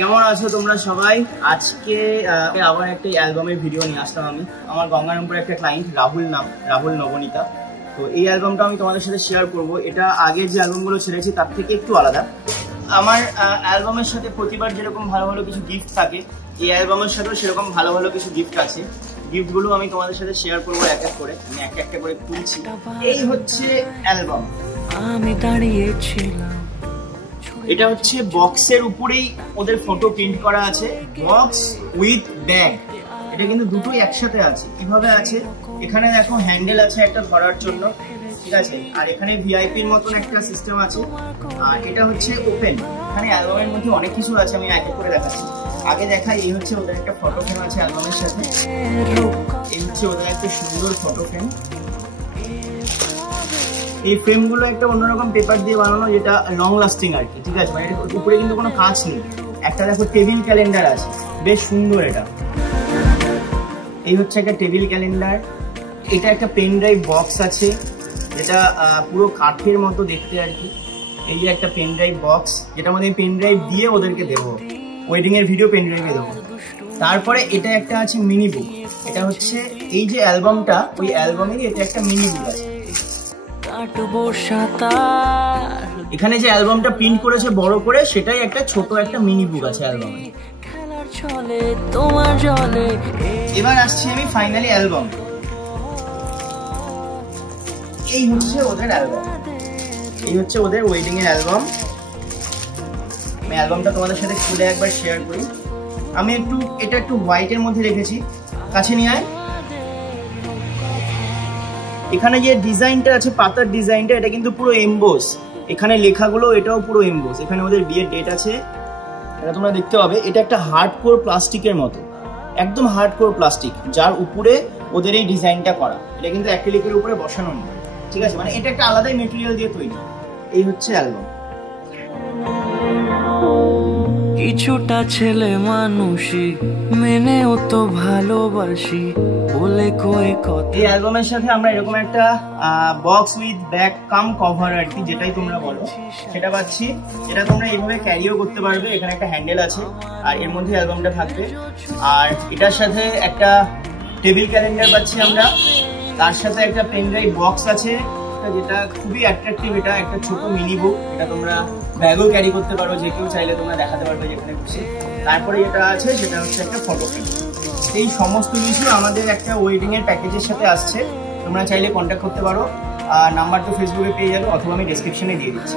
কেমন আছো তোমরা সবাই? আজকে আবার একটা অ্যালবামের ভিডিও নিয়ে আসলাম আমি। আমার গঙ্গারামপুরে একটা ক্লায়েন্ট রাহুল নবনীতা। তো এই অ্যালবামটা আমি তোমাদের সাথে শেয়ার করব। এটা আগের যে অ্যালবামগুলো ছেড়েছি তার থেকে একটু আলাদা। আমার অ্যালবামের সাথে প্রতিবার যেরকম ভালো ভালো কিছু গিফট থাকে, এই অ্যালবামের সাথেও সেরকম ভালো ভালো কিছু গিফট আছে। গিফটগুলো আমি তোমাদের সাথে শেয়ার করবো এক এক করে। আমি একটা করে তুলছি। এই হচ্ছে অ্যালবাম। আমি দাঁড়িয়েছিলাম। এটা হচ্ছে বক্সের উপরেই ওদের ফটো প্রিন্ট করা আছে, বক্স উইথ ব্যাগ। এটা কিন্তু দুটোই একসাথে আছে। কিভাবে আছে? এখানে দেখো হ্যান্ডেল আছে একটা ধরার জন্য, ঠিক আছে? আর এখানে ভিআইপির মতন একটা সিস্টেম আছে। আর এটা হচ্ছে ওপেন। এখানে অ্যালবামের মধ্যে অনেক কিছু আছে, আমি এক এক করে দেখাচ্ছি। আগে দেখাই, এই হচ্ছে ওদের একটা ফটো ফ্রেম আছে অ্যালবামের সাথে। এই হচ্ছে ওদের একটা সুন্দর ফটো ফ্রেম। এই ফ্রেমগুলো একটা অন্যরকম পেপার দিয়ে বানানো, যেটা লং লাস্টিং আর কি, ঠিক আছে? মানে উপরে কিন্তু কোনো কাঁচ নেই। একটা দেখো টেবিল ক্যালেন্ডার আছে, বেশ সুন্দর এটা। এই হচ্ছে একটা টেবিল ক্যালেন্ডার। এটা একটা পেন ড্রাইভ বক্স আছে, যেটা পুরো কাঠের মতো দেখতে আর কি। এই যে একটা পেন ড্রাইভ বক্স, যেটা মধ্যে পেন ড্রাইভ দিয়ে ওদেরকে দেবো, ওয়েডিং এর ভিডিও পেন ড্রাইভে দেবো। তারপরে এটা একটা আছে মিনি বুক। এটা হচ্ছে এই যে অ্যালবামটা, ওই অ্যালবামেরই এটা একটা মিনি বুক আছে। এখানে যে অ্যালবামটা প্রিন্ট করেছে বড় করে, সেটাই একটা ছোট একটা মিনি বুক আছে অ্যালবামে। এবার আসছি আমি ফাইনালি অ্যালবাম। এই হচ্ছে ওদের অ্যালবাম, এই হচ্ছে ওদের ওয়েডিং এর অ্যালবাম। আমি অ্যালবামটা তোমাদের সাথে খুলে একবার শেয়ার করি। আমি এটা একটু হোয়াইটের মধ্যে রেখেছি, কাছে নিয়ে আয়। এখানে যে ডিজাইনটা আছে, পাতার ডিজাইনটা, এটা কিন্তু পুরো এমবোস। এখানে লেখাগুলো এটাও পুরো এমবোস। এখানে ওদের বিয়ের ডেট আছে, এটা তোমরা দেখতে পাবে। এটা একটা হার্ডকোর প্লাস্টিকের মতো, একদম হার্ডকোর প্লাস্টিক, যার উপরে ওদের এই ডিজাইনটা করা। এটা কিন্তু অ্যাক্রিলিকের উপরে বসানো নেই, ঠিক আছে? মানে এটা একটা আলাদাই মেটেরিয়াল দিয়ে তৈরি। এই হচ্ছে অ্যালবাম। কিছুটা ছেলে মানুষই মেনেও তো ভালোবাসি বলে কয়ে কথা। এই অ্যালবামের সাথে আমরা এরকম একটা box with bag cum cover আর কি, যেটাই তোমরা বলো, সেটা পাচ্ছি। এটা তোমরা এইভাবে ক্যারিও করতে পারবে। এখানে একটা হ্যান্ডেল আছে, আর এর মধ্যে অ্যালবামটা থাকবে। আর এটার সাথে একটা টেবিল ক্যালেন্ডার পাচ্ছি আমরা। তার সাথে একটা পেন ড্রাইভ বক্স আছে, যেটা খুবই অ্যাট্রাকটিভ। এটা একটা ছোট মিনি বুক, এটা তোমরা ব্যাগও ক্যারি করতে পারো, যে কেউ চাইলে তোমরা দেখাতে পারবে যেখানে খুশি। তারপরে যেটা আছে সেটা হচ্ছে একটা ফটো ফ্রেম। এই সমস্ত কিছু আমাদের একটা ওয়েডিং এর প্যাকেজের সাথে আসছে। তোমরা চাইলে কন্ট্যাক্ট করতে পারো। নাম্বার তো ফেসবুকে পেয়ে যাবে, অথবা আমি ডেসক্রিপশনে দিয়ে দিচ্ছি।